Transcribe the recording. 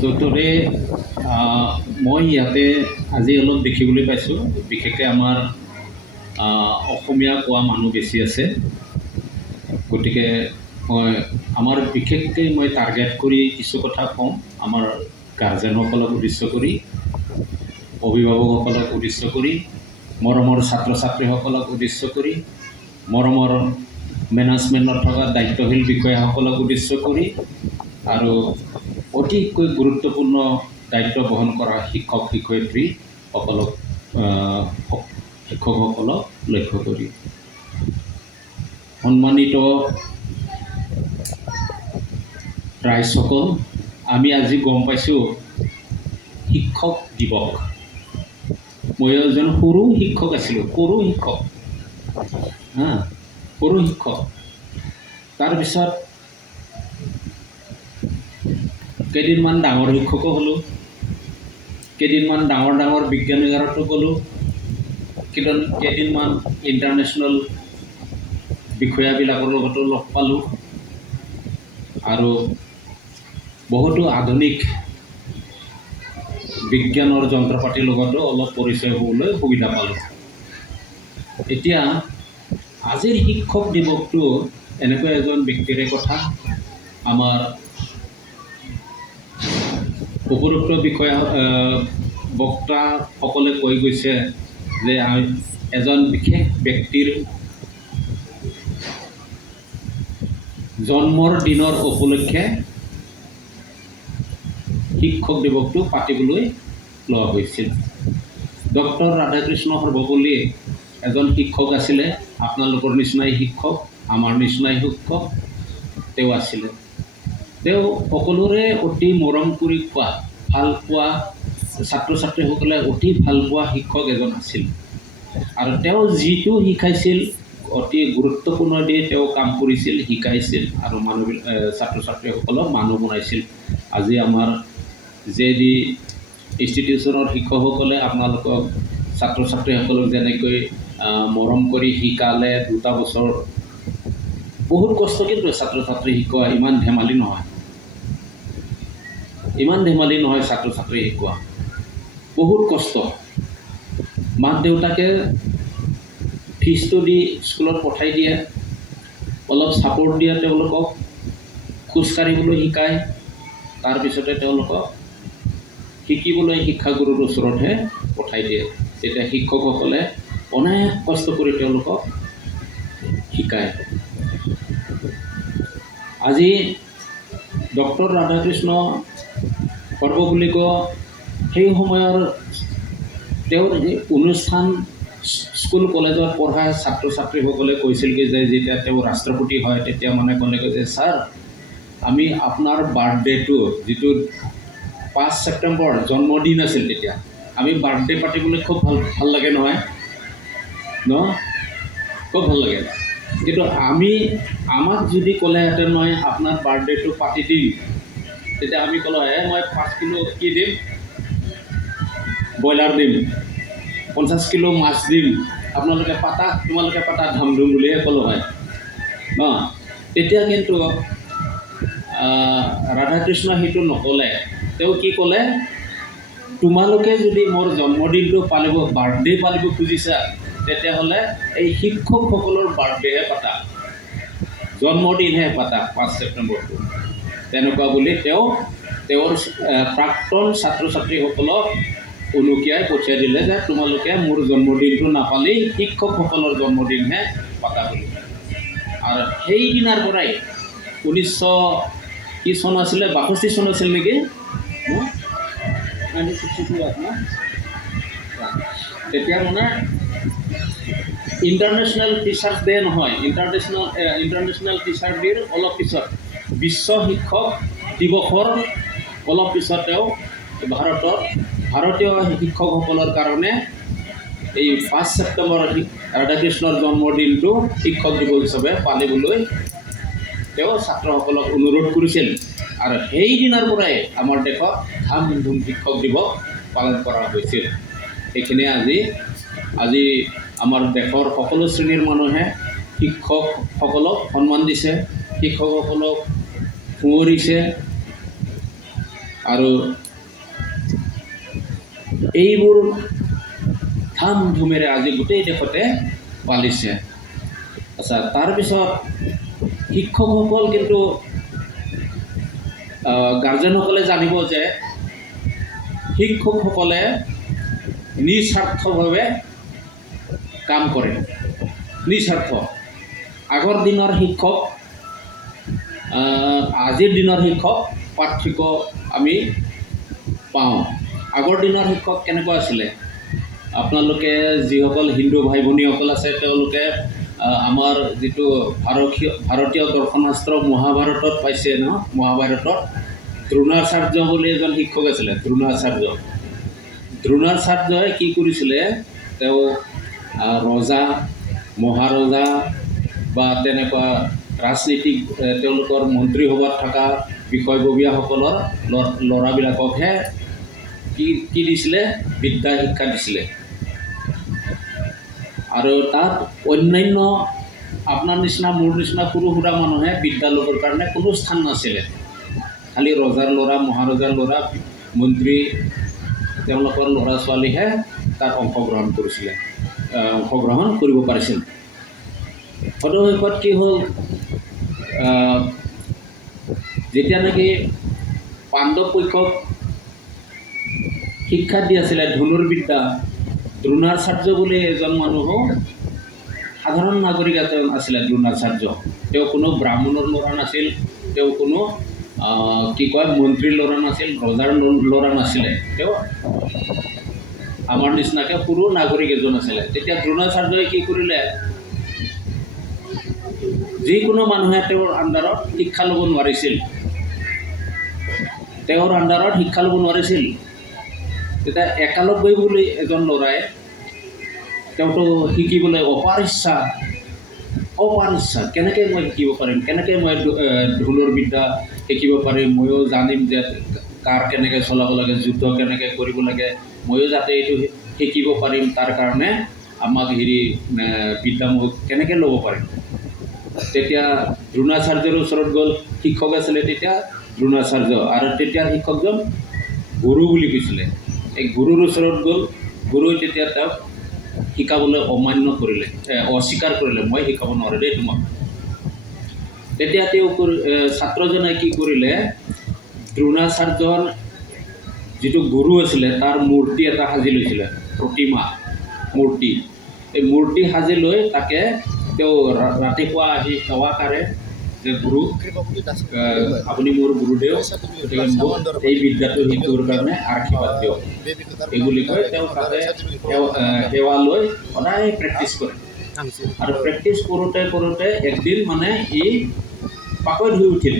So today মই ইয়াতে আজি অলপ দেখিবলৈ পাইছোঁ, বিশেষকৈ আমাৰ অসমীয়া কোৱা মানুহ বেছি আছে। গতিকে আমাৰ বিশেষকৈ মই টাৰ্গেট কৰি কিছু কথা কওঁ, আমাৰ গাৰ্জেনসকলক উদ্দেশ্য কৰি, অভিভাৱকসকলক উদ্দেশ্য কৰি, মৰমৰ ছাত্ৰ ছাত্ৰীসকলক উদ্দেশ্য কৰি, মৰমৰ মেনেজমেণ্টত থকা দায়িত্বশীল বিষয়াসকলক উদ্দেশ্য কৰি, আৰু অতিকৈ গুৰুত্বপূৰ্ণ দায়িত্ব বহন কৰা শিক্ষক শিক্ষয়িত্ৰীসকলক শিক্ষকসকলক লক্ষ্য কৰি। সন্মানিত ৰাইজসকল, আমি আজি গম পাইছোঁ শিক্ষক দিৱস। মই এজন সৰু শিক্ষক আছিলোঁ, সৰু শিক্ষক। তাৰপিছত কেইদিনমান ডাঙৰ শিক্ষকো হ'লোঁ, কেইদিনমান ডাঙৰ বিজ্ঞান মেজৰতো গ'লোঁ, কেইদিনমান ইণ্টাৰনেশ্যনেল বিষয়াবিলাকৰ লগতো লগ পালোঁ, আৰু বহুতো আধুনিক বিজ্ঞানৰ যন্ত্ৰ পাতিৰ লগতো অলপ পৰিচয় হ'বলৈ সুবিধা পালোঁ। এতিয়া আজিৰ শিক্ষক দিৱসটো এনেকুৱা এজন ব্যক্তিৰে কথা। আমাৰ উপৰোক্ত বিষয়া বক্তাসকলে কৈ গৈছে যে এজন বিশেষ ব্যক্তিৰ জন্মৰ দিনৰ উপলক্ষে শিক্ষক দিৱসটো পাতিবলৈ লোৱা হৈছিল। ডক্টৰ ৰাধাকৃষ্ণ সৰ্বপল্লী এজন শিক্ষক আছিলে, আপোনালোকৰ নিচিনাই শিক্ষক, আমাৰ নিচিনাই শিক্ষক তেওঁ আছিলে। তেওঁ সকলোৰে অতি মৰম কৰি খোৱা, ভাল পোৱা, ছাত্ৰ ছাত্ৰীসকলে অতি ভাল পোৱা শিক্ষক এজন আছিল। আৰু তেওঁ যিটো শিকাইছিল অতি গুৰুত্বপূৰ্ণ দি তেওঁ কাম কৰিছিল, শিকাইছিল, আৰু ছাত্ৰ ছাত্ৰীসকলক মানুহ বনাইছিল। আজি আমাৰ JD ইনষ্টিটিউশ্যনৰ শিক্ষকসকলে আপোনালোকক ছাত্ৰ ছাত্ৰীসকলক যেনেকৈ মৰম কৰি শিকালে 2টা বছৰ, বহুত কষ্ট, কিন্তু ছাত্ৰ ছাত্ৰী শিকোৱা ইমান ধেমালি নহয়, ছাত্ৰ ছাত্ৰী শিকোৱা বহুত কষ্ট। মাক দেউতাকে ফিজটো দি স্কুলত পঠাই দিয়ে, অলপ ছাপৰ্ট দিয়ে, তেওঁলোকক খোজকাঢ়িবলৈ শিকায়, তাৰপিছতে তেওঁলোকক শিকিবলৈ শিক্ষাগুৰুৰ ওচৰতহে পঠাই দিয়ে। তেতিয়া শিক্ষকসকলে অনেক কষ্ট কৰি তেওঁলোকক শিকায়। আজি ডক্টৰ ৰাধাকৃষ্ণ সৰ্বপল্লীক সেই সময়ৰ তেওঁৰ অনুষ্ঠান স্কুল কলেজত পঢ়া ছাত্ৰ ছাত্ৰীসকলে কৈছিলগৈ যে যেতিয়া তেওঁ ৰাষ্ট্ৰপতি হয় তেতিয়া মানে ক'লেগৈ যে ছাৰ, আমি আপোনাৰ বাৰ্থডেটো, যিটো 5 ছেপ্টেম্বৰ জন্মদিন আছিল, তেতিয়া আমি বাৰ্থডে পাতিবলৈ খুব ভাল লাগে নহয় ন, খুব ভাল লাগে। কিন্তু আমাক যদি ক'লেহেঁতেন মই আপোনাৰ বাৰ্থডেটো পাতি দিম, তেতিয়া আমি ক'লোঁ মই 5 কিলো কি দিম, ব্ৰইলাৰ দিম, 50 কিলো মাছ দিম, তোমালোকে পাতা ধামধুম বুলিহে ক'লোঁ হয় ন। তেতিয়া কিন্তু ৰাধাকৃষ্ণ সেইটো নক'লে। তেওঁ কি ক'লে, তোমালোকে যদি মোৰ জন্মদিনটো বাৰ্থডে পালিব খুজিছা, তেতিয়াহ'লে এই শিক্ষকসকলৰ বাৰ্থডেহে পাতা, জন্মদিনহে পাতা 5 ছেপ্টেম্বৰটো, তেনেকুৱা বুলি তেওঁৰ প্ৰাক্তন ছাত্ৰ ছাত্ৰীসকলক উনুকিয়াই পঠিয়াই দিলে যে তোমালোকে মোৰ জন্মদিনটো নাপালেই শিক্ষকসকলৰ জন্মদিনহে পাতা বুলি। আৰু সেই দিনাৰ পৰাই 1900 কি চন আছিলে, 62 চন আছিল নেকি, তেতিয়া মানে ইণ্টাৰনেশ্যনেল টিচাৰ্ছ ডে নহয়, ইণ্টাৰনেশ্যনেল টিচাৰ ডেৰ অলপ পিছত, বিশ্ব শিক্ষক দিৱসৰ অলপ পিছত তেওঁ ভাৰতীয় শিক্ষকসকলৰ কাৰণে এই 5 ছেপ্টেম্বৰ ৰাধাকৃষ্ণৰ জন্মদিনটো শিক্ষক দিৱস হিচাপে পালিবলৈ তেওঁ ছাত্ৰসকলক অনুৰোধ কৰিছিল। আৰু সেই দিনাৰ পৰাই আমাৰ দেশত ধামধুম শিক্ষক দিৱস পালন কৰা হৈছিল। সেইখিনি আজি আমাৰ দেশৰ সকলো শ্ৰেণীৰ মানুহে শিক্ষকসকলক সন্মান দিছে, শিক্ষকসকলক সুঁৱৰিছে আৰু এইবোৰ ধাম ধুমেৰে আজি গোটেই দেশতে পালিছে। আচ্ছা, তাৰপিছত শিক্ষকসকল কিন্তু গাৰ্জেনসকলে জানিব যে শিক্ষকসকলে নিস্বাৰ্থভাৱে কাম কৰে, নিস্বাৰ্থ। আগৰ দিনৰ শিক্ষক আজিৰ দিনৰ শিক্ষক পাৰ্থক্য আমি পাওঁ। আগৰ দিনৰ শিক্ষক কেনেকুৱা আছিলে? আপোনালোকে যিসকল হিন্দু ভাই ভনীসকল আছে তেওঁলোকে আমাৰ যিটো ভাৰতীয় দৰ্শনাস্ত্ৰ মহাভাৰতত পাইছে ন, মহাভাৰতত দ্ৰোণাচাৰ্য বুলি এজন শিক্ষক আছিলে। দ্ৰোণাচাৰ্যই কি কৰিছিলে? তেওঁ ৰজা মহাৰজা বা তেনেকুৱা ৰাজনীতিক তেওঁলোকৰ মন্ত্ৰীসভাত থকা বিষয়ববীয়াসকলৰ ল'ৰাবিলাককহে কি দিছিলে? বিদ্যা শিক্ষা দিছিলে। আৰু তাত অন্যান্য আপোনাৰ নিচিনা মোৰ নিচিনা সৰু সুৰা মানুহে বিদ্যা ল'বৰ কাৰণে কোনো স্থান নাছিলে। খালি ৰজাৰ ল'ৰা মহাৰজাৰ ল'ৰা মন্ত্ৰী তেওঁলোকৰ ল'ৰা ছোৱালীহে তাত অংশগ্ৰহণ কৰিব পাৰিছিল। সদৌ কি হ'ল? যেতিয়া নেকি পাণ্ডৱ পক্ষক শিক্ষা দি আছিলে ধনুৰ্বিদ্যা, দ্ৰোণাচাৰ্য বুলি এজন মানুহো সাধাৰণ নাগৰিক এজন আছিলে। দ্ৰোণাচাৰ্য তেওঁ কোনো ব্ৰাহ্মণৰ ল'ৰা নাছিল, তেওঁ কোনো মন্ত্ৰীৰ ল'ৰা নাছিল, ৰজাৰ ল'ৰা নাছিলে। তেওঁ আমাৰ নিচিনাকৈ সৰু নাগৰিক এজন আছিলে। তেতিয়া দ্ৰোণাচাৰ্যই কি কৰিলে? যিকোনো মানুহে তেওঁৰ আণ্ডাৰত শিক্ষা ল'ব নোৱাৰিছিল। তেতিয়া একালব্বৈ বুলি এজন ল'ৰাই, তেওঁতো শিকিবলৈ অপাৰ ইচ্ছা। কেনেকৈ মই শিকিব পাৰিম? কেনেকৈ মই ধনুৰ্বিদ্যা শিকিব পাৰিম? ময়ো জানিম যে কাৰ কেনেকৈ চলাব লাগে, যুদ্ধ কেনেকৈ কৰিব লাগে, ময়ো যাতে এইটো শিকিব পাৰিম। তাৰ কাৰণে আমাক বিদ্যা মই কেনেকৈ ল'ব পাৰিম? তেতিয়া দ্ৰোণাচাৰ্যৰ ওচৰত গ'ল। শিক্ষক আছিলে তেতিয়া দ্ৰোণাচাৰ্য, আৰু তেতিয়া শিক্ষকজন গুৰু বুলি কৈছিলে। এই গুৰুৰ ওচৰত গ'ল। গুৰুৱে তেতিয়া তেওঁক শিকাবলৈ অস্বীকাৰ কৰিলে, মই শিকাব নোৱাৰোঁ দেই তোমাক। তেতিয়া তেওঁ ছাত্ৰজনে কি কৰিলে? দ্ৰোণাচাৰ্যৰ যিটো গুৰু আছিলে তাৰ মূৰ্তি এটা সাজি লৈছিলে, প্ৰতিমা মূৰ্তি। এই মূৰ্তি সাজি লৈ তাকে তেওঁ ৰাতিপুৱা আহি সেৱা কৰে যে গুৰু, আপুনি মোৰ গুৰুদেৱ, গতিকে মোক এই বিদ্যাটো শিকিবৰ কাৰণে আশীৰ্বাদ দিয়ক। এইবুলি কৈ তেওঁ তাতে সেৱা লৈ সদায় প্ৰেক্টিছ কৰে। আৰু প্ৰেক্টিছ কৰোঁতে একদিন মানে ই পাকৈত হৈ উঠিল।